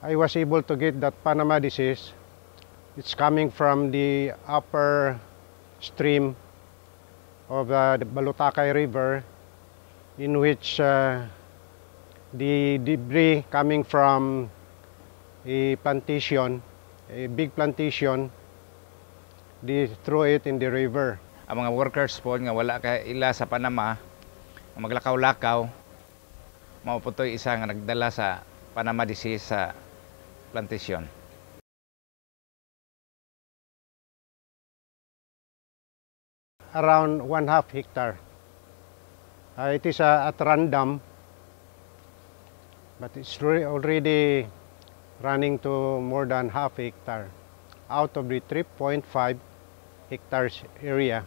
I was able to get that Panama disease. It's coming from the upper stream of the Balutakay River, in which the debris coming from a plantation, a big plantation, they threw it in the river. Ang mga workers po nga wala ka ila sa Panama, maglakaw-lakaw, mauputoy isa nga nagdala sa Panama disease sa plantation. Around 1/2 hectare. It is at random, but it's already running to more than 1/2 hectare out of the 3.5 hectares area.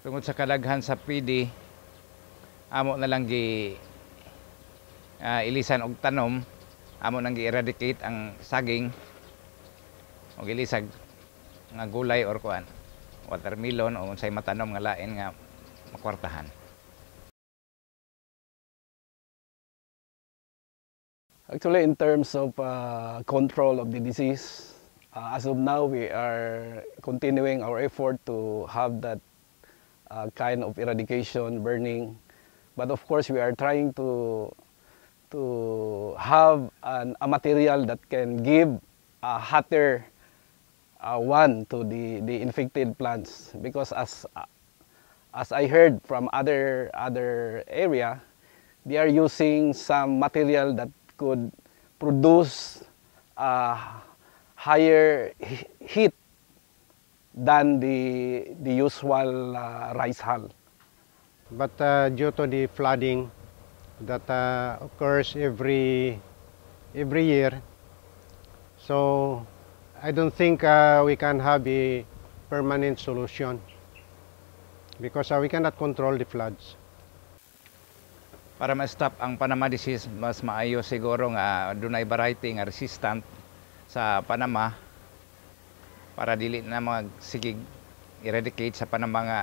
Tungod sa kalaghan sa PD, amo na lang ilisan og tanom, amo nang gi-eradicate ang saging og ilisag nga gulay or kuan, watermelon o unsay matanom nga lain nga makwartahan. Actually, in terms of control of the disease, as of now, we are continuing our effort to have that kind of eradication, burning. But of course, we are trying to have a material that can give a hotter one to the infected plants, because as I heard from other area, they are using some material that could produce higher heat than the usual rice hull. But due to the flooding that occurs every year, so I don't think we can have a permanent solution, because we cannot control the floods. Para ma-stop ang Panama disease, mas maayo siguro nga dunay variety nga resistant sa Panama para dili na magsigig eradicate sa Panama nga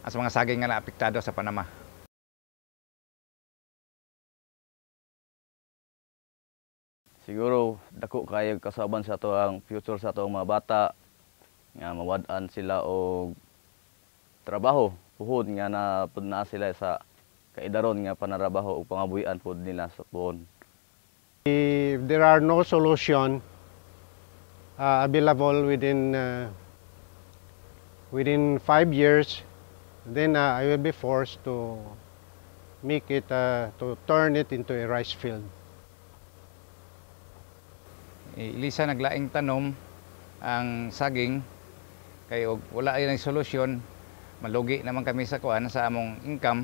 as mga saging nga naapektado sa Panama. Siguro dako kayo kasaban sa ato ang future sa ato mga bata nga mawad-an sila og trabaho puhod nga na sila sa kaidaron nga panarabaho o pangabuhian po nila sa puon. If there are no solution available within 5 years, then I will be forced to make it to turn it into a rice field. Ilisa naglaing tanom ang saging kay wala ay solusyon, malugi naman kami sa kuan sa among income.